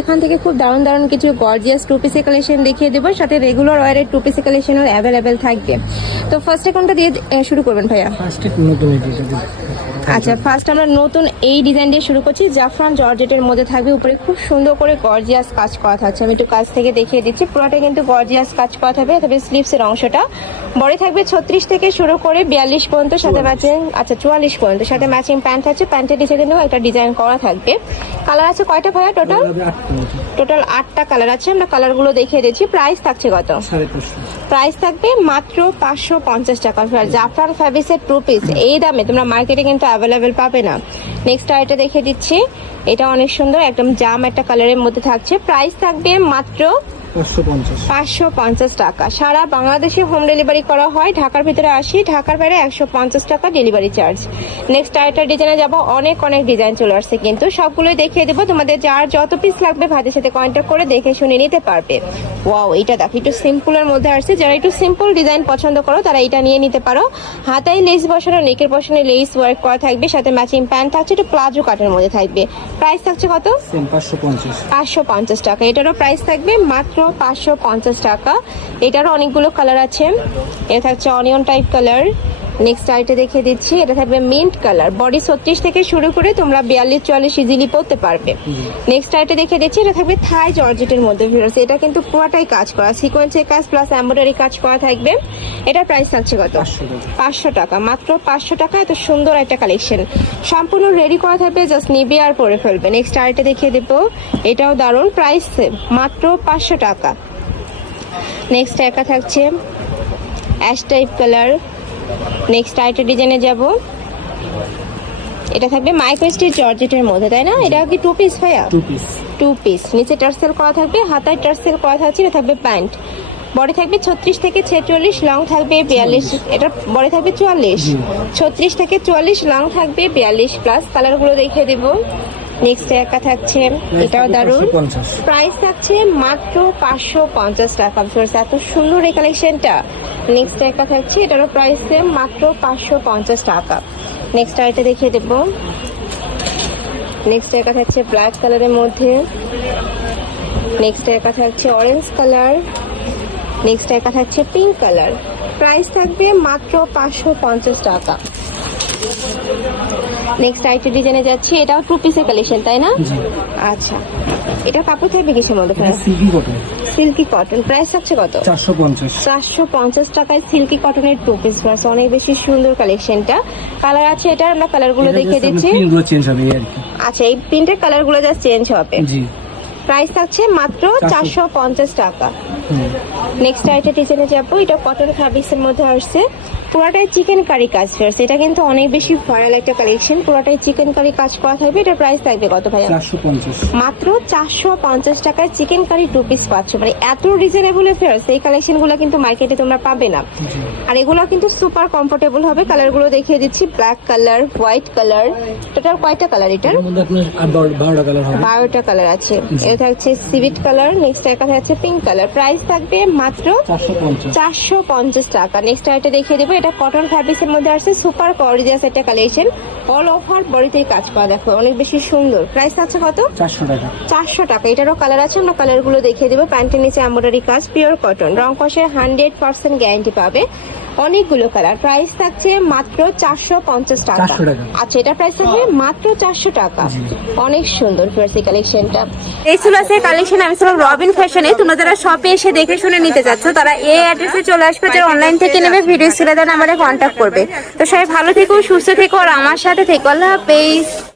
এখান থেকে খুব দারুণ দারুণ কিছু গর্জিয়াস টু পিসের কালেকশন দেখিয়ে দেবো, সাথে রেগুলার ওয়ারের টু পিসের কালেকশনও অ্যাভেলেবেল থাকবে। তো ফার্স্টে কোনটা দিয়ে শুরু করবেন ভাইয়া? আচ্ছা, ফার্স্ট আমরা নতুন এই ডিজাইন দিয়ে শুরু করছি। জাফরান জর্জেটের মধ্যে থাকবে, উপরে খুব সুন্দর করে গর্জিয়াস কাজ করা থাকছে। আমি একটু কাজ থেকে দেখিয়ে দিচ্ছি। পুরোটা কিন্তু গর্জিয়াস কাজ করা থাকবে। তবে স্লিভসের অংশটা বড় থাকবে 36 থেকে শুরু করে 42 পর্যন্ত, সাথে ম্যাচিং 44 পর্যন্ত, সাথে ম্যাচিং প্যান্ট আছে। প্যান্টের নিচে কিন্তু একটা ডিজাইন করা থাকবে। কালার আছে কয়টা ভাইয়া? টোটাল 8টা কালার আছে। আমরা কালারগুলো দেখিয়ে দিচ্ছি। প্রাইস থাকছে কত? প্রাইস থাকবে মাত্র 550 টাকা। জাফরান ফ্যাব্রিক্সের টু পিস এই দামে তোমরা মার্কেটে কিন্তু অ্যাভেলেবেল পাবে না। নেক্সট আইটা দেখিয়ে দিচ্ছি। এটা অনেক সুন্দর, একদম জাম একটা কালারের মধ্যে থাকছে। প্রাইস থাকবে মাত্র 550 টাকা। সারা বাংলাদেশে হোম ডেলিভারি করা হয়। ঢাকার ভিতরে 80, ঢাকার বাইরে 150 টাকা ডেলিভারি চার্জ। নেক্সট আইটার ডিজাইনে যাবো। অনেক ডিজাইন চলে আসছে, কিন্তু সবগুলোই দেখিয়ে দেবো। তোমাদের যার যত পিস লাগবে ভাইদের সাথে কন্ট্যাক্ট করে দেখে শুনে নিতে পারবে। ওয়াও, এটা দেখো একটু সিম্পলের মধ্যে আসছে। যারা একটু সিম্পল ডিজাইন পছন্দ করো তারা এটা নিয়ে নিতে পারো। হাতায় লেস বসানো, নেকের বসানো লেস ওয়ার্ক করা থাকবে, সাথে ম্যাচিং প্যান্ট থাকছে। একটু প্লাজো কাটের মধ্যে থাকবে। প্রাইস থাকছে কত? 550 টাকা। এটারও প্রাইস থাকবে মাত্র 550 টাকা। এটারও অনেকগুলো কালার আছে। এটা থাকছে অনিয়ন টাইপ কালার। নেক্সট আইটে দেখিয়ে দিচ্ছি। এটা থাকবে মিন্ট কালার। বডি 36 থেকে শুরু করে তোমরা 42-44 ইজিলি পরতে পারবে। নেক্সট আইটে দেখিয়ে দিচ্ছি। এটা থাকবে থাই জর্জেটের মধ্যে। এটা কিন্তু পুরোটাই কাজ করা, সিকোয়েন্সের কাজ প্লাস এমব্রয়ডারি কাজ করা থাকবে। এটার প্রাইস থাকছে কত? 500 টাকা। মাত্র 500 টাকা। এত সুন্দর একটা কালেকশন সম্পূর্ণ রেডি করা থাকবে, জাস্ট নিবে আর পরে ফেলবে। নেক্সট আইটে দেখিয়ে দেবো। এটাও দারুণ, প্রাইস মাত্র 500 টাকা। নেক্সট একা থাকছে অ্যাশ টাইপ কালার। নেক্সট আইটের ডিজাইনে যাব। এটা থাকবে মাইক্রো স্টিচ জর্জেটের মধ্যে, তাই না? এটা কি টু পিস ভাইয়া? Two piece. নিচে টার্সেল করা থাকবে, হাতায় টার্সেল করা থাকছে। এটা থাকবে প্যান্ট। বডি থাকবে 36 থেকে 46, লং থাকবে 42। এটা বডি থাকবে 44, 36 থেকে 44, লং থাকবে 42 প্লাস। কালারগুলো দেখিয়ে দেবো। নেক্সট একা থাকছে। এটাও দারুণ, প্রাইস থাকছে মাত্র 550 টাকা। এত সুন্দর এই কালেকশনটা। নেক্সট একা থাকছে। এটারও প্রাইস মাত্র 550 টাকা। নেক্সট আইটা দেখিয়ে দেবো। নেক্সট একা থাকছে ব্ল্যাক কালারের মধ্যে। নেক্সট একা থাকছে অরেঞ্জ কালার। নেক্সট একা থাকছে পিঙ্ক কালার। প্রাইস থাকবে মাত্র 550 টাকা। নেক্সট আইটি ডিজাইনে যাচ্ছি। এটাও টু পিসের কালেকশন, তাই না? আচ্ছা, এটা কাপড় থাকবে কিসের মধ্যে? Silky cotton. প্রাইস থাকছে কত? 450 টাকায় সিল্কি কটনের টু পিস ভার্স। অনেক বেশি সুন্দর কালেকশনটা। কালার আছে এটা, আমরা কালারগুলো দেখিয়ে দিচ্ছি। আচ্ছা, এই প্রিন্টের কালারগুলো জাস্ট চেঞ্জ হবে। প্রাইস থাকছে মাত্র 450 টাকা। নেক্সট আইটা ডিজাইনে যাবো। এটা কটন ফ্যাব্রিক্স এর মধ্যে আসছে। পুরাটাই চিকেন কারি কাজ ফেরছে। এটা কিন্তু অনেক বেশি ভাইরাল একটা কালেকশন। পুরাটাই চিকেন কারি কাজ করা থাকবে। এটা প্রাইস থাকবে কত ভাইয়া? 450। মাত্র 450 টাকায় চিকেন কারি টু পিস পাচ্ছ। মানে এত রিজনেবল ফেরছে, এই কালেকশন গুলো কিন্তু মার্কেটে তোমরা পাবে না। আর এগুলো কিন্তু সুপার কমফোর্টেবল হবে। কালার গুলো দেখিয়ে দিচ্ছি। Black colour, white colour. Total কয়টা কালার এটার? 12টা কালার আছে। এটা থাকছে সিভিট কালার। নেক্সট একা থাকছে পিঙ্ক কালার। প্রাইস থাকবে মাত্র 450 টাকা। নেক্সট আইটা দেখিয়ে দেবো। এটা কটন ফ্যাব্রিক্স এর মধ্যে আসছে। সুপার গর্জিয়াস একটা কালেকশন। অল ওভার বডিতে কাজ করা, দেখো অনেক বেশি সুন্দর। প্রাইস আছে কত? 400 টাকা। 400 টাকা। এটারও কালার আছে, আমরা কালার গুলো দেখিয়ে দেবো। প্যান্টের নিচে এমব্রয়ডারি কাজ, পিওর কটন, রং কষের 100% গ্যারান্টি পাবে। অনেকগুলো কালার। প্রাইস থাকছে মাত্র 450 টাকা। আচ্ছা, এটা প্রাইস থাকবে মাত্র 400 টাকা। অনেক সুন্দর ফেরসি কালেকশনটা। এই ছিল আজকের কালেকশন। আমি ছিলাম রবিন ফ্যাশনে। তোমরা যারা শপে এসে দেখে শুনে নিতে চাচ্ছ তারা এই অ্যাড্রেসে চলে আসবে। যারা অনলাইন থেকে নেবে ভিডিও স্ক্রিনে দেন আমাদের কন্ট্যাক্ট করবে। তো সবাই ভালো থেকো, সুস্থ থেকো আর আমার সাথে থেকো। আল্লাহ হাফেজ।